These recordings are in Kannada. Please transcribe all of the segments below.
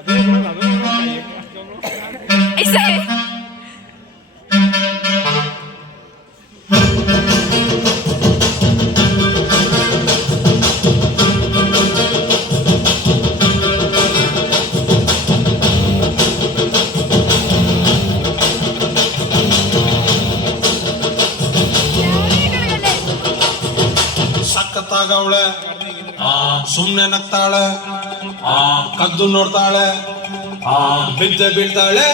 Isa eh. ಸಕ್ಕತ್ತಾಗವಳೆ, ಸುಮ್ನೆ ನಗ್ತಾಳೆ, ಕದ್ದು ನೋಡ್ತಾಳೆ, ಬಿದ್ದೆ ಬೀಳ್ತಾಳೆ.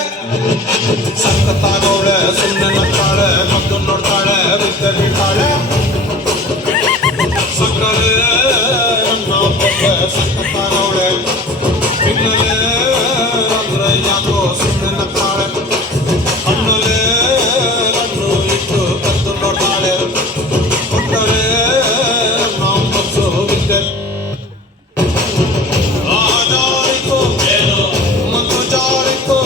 ಸಕ್ಕತ್ತಾಗವಳೆ, ಸುಮ್ನೆ ನಗ್ತಾಳೆ, ಕದ್ದು ನೋಡ್ತಾಳೆ, ಬಿದ್ದೆ ಬೀಳ್ತಾಳೆ. ಸಕ್ಕರೆ ನನ್ನ ಪೊಪ್ಪೆ ಸಕ್ಕತ್ತಾಗವಳೆ, ಬಿನ್ನಲೆ ಅಂದ್ರೆ ಯಾಕೋ ಸುಮ್ನೆ ನಗ್ತಾಳೆ. ಹಣ್ಣಲೆ ಕಣ್ಣು ಇಟ್ಟು ಕದ್ದು ನೋಡ್ತಾಳೆ. ಕೊಟ್ಟರೆ ನಾವು ಪಕ್ಷು ಬಿದ್ದೆ ಆಜಾರಿತು ಮತ್ತು ಜಾರಿತು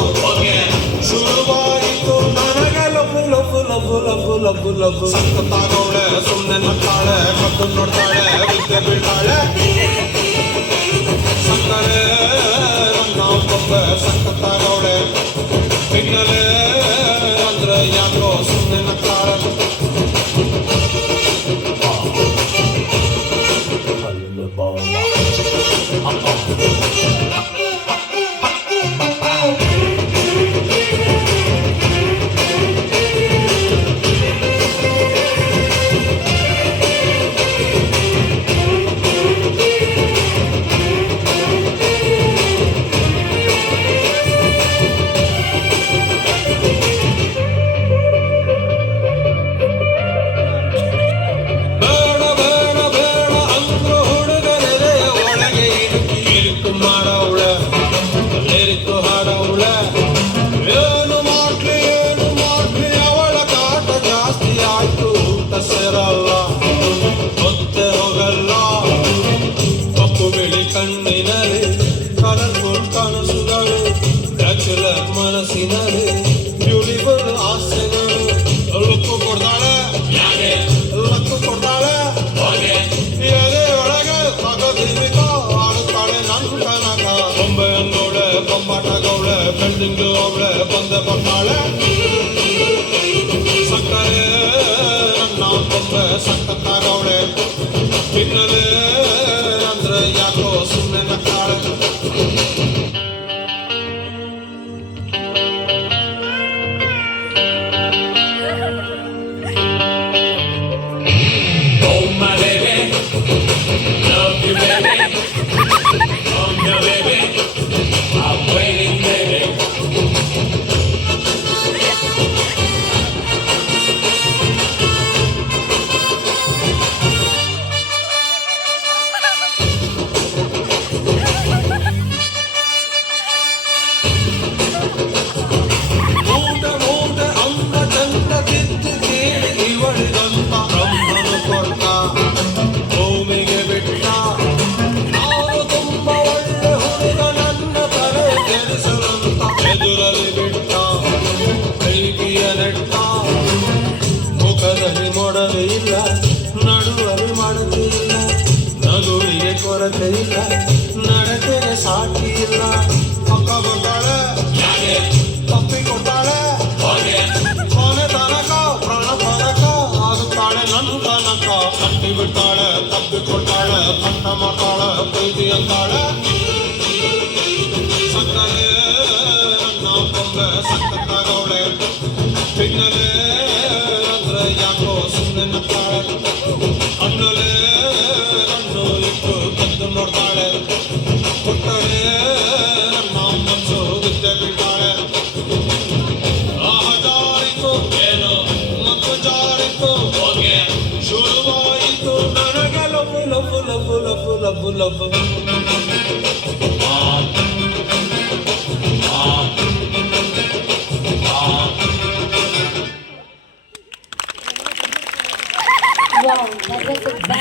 ಶುರುವಾಯಿತು ನನಗೆ ಲಬ್ಬು ಲಬ್ಬು ಲಬ್ಬು ಲಬ್ಬು ಲಬ್ಬು ಲಬ್ಬು. ಸಕ್ಕತ್ತಾಗವಳೆ, ಸುಮ್ಮನೆ ನಗ್ತಾಳೆ, ಕದ್ದು ನೋಡ್ತಾಳೆ, ಬಿದ್ದೆ ಬೀಳ್ತಾಳೆ. ಸಕ್ಕರೆ ನನ್ನ ಪೊಪ್ಪೆ ಸಕ್ಕತ್ತಾಗವಳೆ, ಬಿನ್ನಲೆ ಅಂದ್ರೆ ಯಾಕೋ ಸುಮ್ಮನೆ ನಗ್ತಾಳೆ. ಕಣ್ಣಿನಲ್ಲಿ ಕಲರ್ಫುಲ್ ಕನಸುಗಳು, ಬ್ಯಾಚುಲರ್ ಮನಸ್ಸಿನಲ್ಲಿ ಬ್ಯೂಟಿಫುಲ್ ಆಸೆಗಳು. ಲಕ್ಕು ಕೊಡ್ತಾಳೆ, ಲಕ್ಕು ಕೊಡ್ತಾಳೆ, ಎದೆ ಒಳಗೆ ತಗೋದೀವಿಕ ಆಡುತ್ತಾಳೆ ನನ್ನ ಕನಕ. ಬೊಂಬೆ ಅಂದವಳೆ, ಬೊಂಬಾಟಗವಳೆ, ಬಿಲ್ಡಿಂಗ್ ಅವಳೆ ಬಂದೆ ಬರ್ತಾಳೆ. ಸಕ್ಕರೆ ನನ್ನ ಬೊಂಬೆ ಸಕ್ಕತ್ತಾಗವಳೆ, ಬಿನ್ನಲೆ ಅಂದ್ರೆ ಯಾಕೋ ಸುಮ್ಮನೆ ನಗ್ತಾಳೆ. Oh my baby, love you baby, oh my baby, I'm waiting baby. ಮುಖದಲ್ಲಿ ಮೊಡವೆ ಇಲ್ಲ, ನಡುವಲ್ಲಿ ಮಾಡತೆ ಇಲ್ಲ, ನಗುವಿಗೆ ಕೊರತೆ ಇಲ್ಲ, ನಡತೆಗೆ ಸಾಟಿ ಇಲ್ಲ. ಪಕ್ಕ ಬರ್ತಾಳೆ, ತಪ್ಪಿಕೊಡ್ತಾಳೆ, ಕೊನೆ ತನಕ ಪ್ರಾಣ ತನಕ ಆಗುತ್ತಾಳೆ ನನ್ನ ತನಕ. ಕಟ್ಟಿ ಬಿಡ್ತಾಳೆ, ತಪ್ಪಿಕೊಡ್ತಾಳೆ, ಕಟ್ಟ ಮಾಡ್ತಾಳೆ, ಪ್ರೀತಿ ಅಂತಾಳೆ. ಸಕ್ಕರೆ ನನ್ನ ಬೊಂಬೆ ಸಕ್ಕತ್ತಾಗವಳೆ, ಬಿನ್ನಲೆ ಅಂದ್ರೆ ಯಾಕೋ ಸುಮ್ಮನೆ ನಗ್ತಾಳೆ. ಹಣ್ಣಲೆ ಕಣ್ಣು ಇಟ್ಟು ಕದ್ದು ನೋಡ್ತಾಳೆ. ಕೊಟ್ಟರೆ ನನ್ನ ಮನಸ್ಸು ಬಿದ್ದೆ ಬೀಳ್ತಾಳೆ. ಜಾರಿತು ಮತ್ತು ಜಾರಿತು ಶುರುವಾಯಿತು ನನಗೆ ಲಬ್ಬು ಲಬ್ಬು ಲಬ್ಬು ಲಬ್ಬು ಲಬ್ಬು ಲಬ್ಬು.